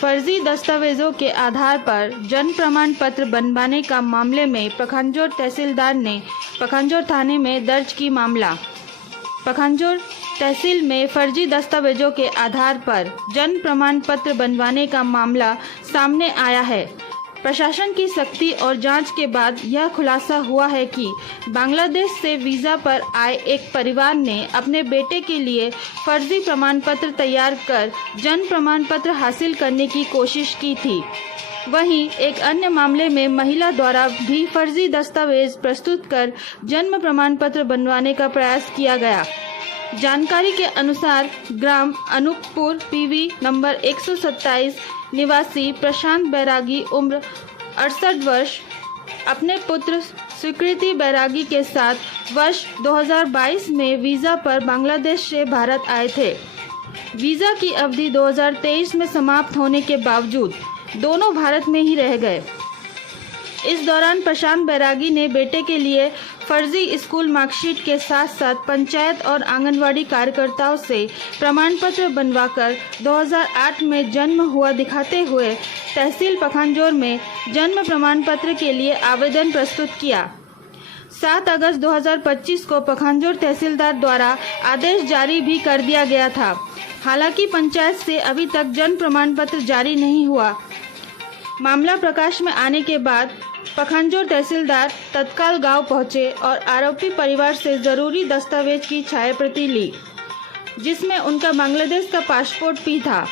फर्जी दस्तावेजों के आधार पर जन्म प्रमाण पत्र बनवाने का मामले में पखांजोर तहसीलदार ने पखांजोर थाने में दर्ज की मामला। पखांजोर तहसील में फर्जी दस्तावेजों के आधार पर जन्म प्रमाण पत्र बनवाने का मामला सामने आया है। प्रशासन की सख्ती और जांच के बाद यह खुलासा हुआ है कि बांग्लादेश से वीज़ा पर आए एक परिवार ने अपने बेटे के लिए फर्जी प्रमाण पत्र तैयार कर जन्म प्रमाण पत्र हासिल करने की कोशिश की थी। वहीं एक अन्य मामले में महिला द्वारा भी फर्जी दस्तावेज प्रस्तुत कर जन्म प्रमाण पत्र बनवाने का प्रयास किया गया। जानकारी के अनुसार ग्राम अनूपपुर पीवी नंबर 127 निवासी प्रशांत बैरागी उम्र 68 वर्ष अपने पुत्र स्वीकृति बैरागी के साथ वर्ष 2022 में वीज़ा पर बांग्लादेश से भारत आए थे। वीज़ा की अवधि 2023 में समाप्त होने के बावजूद दोनों भारत में ही रह गए। इस दौरान प्रशांत बैरागी ने बेटे के लिए फर्जी स्कूल मार्कशीट के साथ साथ पंचायत और आंगनवाड़ी कार्यकर्ताओं से प्रमाण पत्र बनवाकर 2008 में जन्म हुआ दिखाते हुए तहसील पखांजोर में जन्म प्रमाण पत्र के लिए आवेदन प्रस्तुत किया। 7 अगस्त 2025 को पखांजोर तहसीलदार द्वारा आदेश जारी भी कर दिया गया था। हालांकि पंचायत से अभी तक जन्म प्रमाण पत्र जारी नहीं हुआ। मामला प्रकाश में आने के बाद पखांजोर तहसीलदार तत्काल गांव पहुंचे और आरोपी परिवार से जरूरी दस्तावेज की छायाप्रति ली, जिसमें उनका बांग्लादेश का पासपोर्ट भी था।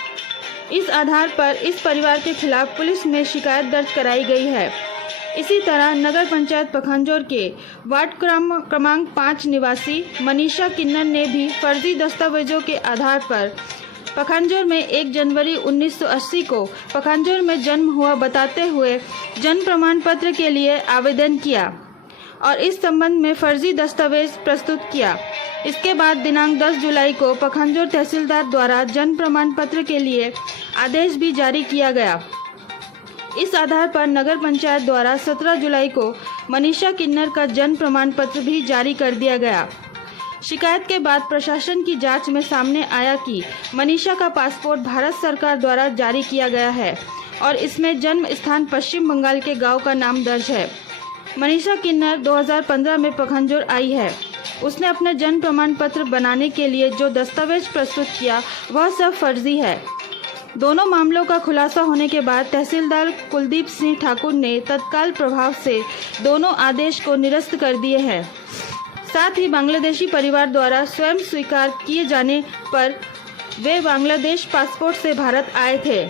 इस आधार पर इस परिवार के खिलाफ पुलिस में शिकायत दर्ज कराई गई है। इसी तरह नगर पंचायत पखांजोर के वार्ड क्रमांक 5 निवासी मनीषा किन्नर ने भी फर्जी दस्तावेजों के आधार पर पखांजोर में 1 जनवरी 1980 को पखांजोर में जन्म हुआ बताते हुए जन्म प्रमाण पत्र के लिए आवेदन किया और इस संबंध में फर्जी दस्तावेज प्रस्तुत किया। इसके बाद दिनांक 10 जुलाई को पखांजोर तहसीलदार द्वारा जन्म प्रमाण पत्र के लिए आदेश भी जारी किया गया। इस आधार पर नगर पंचायत द्वारा 17 जुलाई को मनीषा किन्नर का जन्म प्रमाण पत्र भी जारी कर दिया गया। शिकायत के बाद प्रशासन की जांच में सामने आया कि मनीषा का पासपोर्ट भारत सरकार द्वारा जारी किया गया है और इसमें जन्म स्थान पश्चिम बंगाल के गांव का नाम दर्ज है। मनीषा किन्नर 2015 में पखांजोर आई है। उसने अपना जन्म प्रमाण पत्र बनाने के लिए जो दस्तावेज प्रस्तुत किया वह सब फर्जी है। दोनों मामलों का खुलासा होने के बाद तहसीलदार कुलदीप सिंह ठाकुर ने तत्काल प्रभाव से दोनों आदेश को निरस्त कर दिए हैं। साथ ही बांग्लादेशी परिवार द्वारा स्वयं स्वीकार किए जाने पर वे बांग्लादेश पासपोर्ट से भारत आए थे।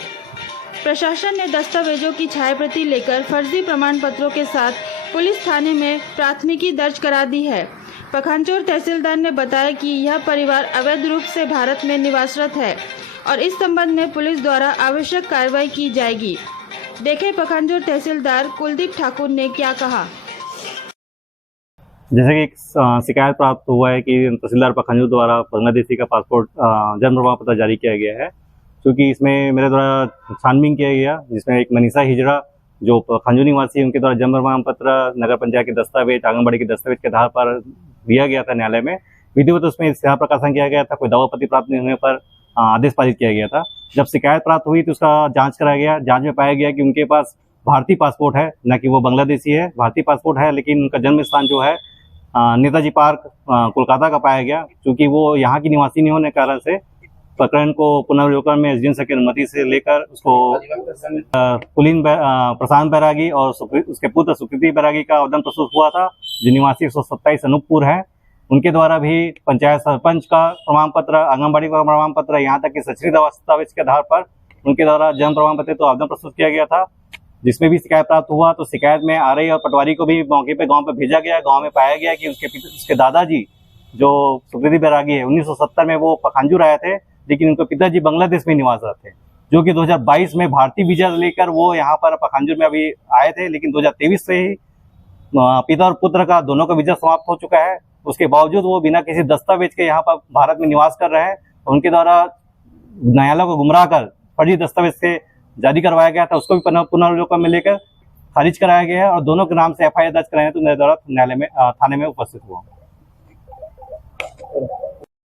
प्रशासन ने दस्तावेजों की छायाप्रति लेकर फर्जी प्रमाण पत्रों के साथ पुलिस थाने में प्राथमिकी दर्ज करा दी है। पखांजोर तहसीलदार ने बताया कि यह परिवार अवैध रूप से भारत में निवासरत है और इस संबंध में पुलिस द्वारा आवश्यक कार्रवाई की जाएगी। देखें पखांजोर तहसीलदार कुलदीप ठाकुर ने क्या कहा। जैसे कि एक शिकायत प्राप्त हुआ है कि तहसीलदार पखांजोर द्वारा बांग्लादेशी का पासपोर्ट जन्म प्रमाण पत्र जारी किया गया है, क्योंकि इसमें मेरे द्वारा छानबीन किया गया, जिसमें एक मनीषा हिजड़ा जो पखांजोर निवासी है उनके द्वारा जन्म प्रमाण पत्र नगर पंचायत के दस्तावेज आंगनबाड़ी के दस्तावेज के आधार पर दिया गया था न्यायालय में। विधिवत उसमें इश्तेहार प्रकाशन किया गया था। कोई दावापत्ति प्राप्त नहीं होने पर आदेश पारित किया गया था। जब शिकायत प्राप्त हुई तो उसका जाँच कराया गया। जाँच में पाया गया कि उनके पास भारतीय पासपोर्ट है, न कि वो बांग्लादेशी है। भारतीय पासपोर्ट है लेकिन उनका जन्म स्थान जो है नेताजी पार्क कोलकाता का पाया गया। क्योंकि वो यहाँ की निवासी नहीं होने के कारण से प्रकरण को पुनर्विलोकन में एसडीएम सर की अनुमति से लेकर उसको प्रशांत बैरागी और उसके पुत्र स्वीकृति बैरागी का आवेदन प्रस्तुत हुआ था, जो निवासी 127 अनूपपुर है। उनके द्वारा भी पंचायत सरपंच का प्रमाण पत्र, आंगनबाड़ी का प्रमाण पत्र, यहाँ तक कि शैक्षणिक दस्तावेज के आधार पर उनके द्वारा जन्म प्रमाण पत्र तो आवेदन प्रस्तुत किया गया था, जिसमें भी शिकायत प्राप्त हुआ। तो शिकायत में आरई और पटवारी को भी मौके पे गांव पे भेजा गया। गांव में पाया गया कि उसके दादाजी जो स्वीकृति बैरागी है 1970 में वो पखांजोर आए थे, लेकिन उनके पिताजी बांग्लादेश में निवासरत थे, जो कि 2022 में भारतीय वीजा लेकर वो यहाँ पर पखांजोर में अभी आए थे। लेकिन 2023 से ही पिता और पुत्र का दोनों का वीजा समाप्त हो चुका है। उसके बावजूद वो बिना किसी दस्तावेज के यहाँ पर भारत में निवास कर रहे हैं। उनके द्वारा न्यायालय को गुमराह कर फर्जी दस्तावेज से जारी करवाया गया था, उसको भी पुनर्विलोकन में लेकर खारिज कराया गया है और दोनों के नाम से एफआईआर दर्ज कराया तो मेरे द्वारा न्यायालय में थाने में उपस्थित हुआ।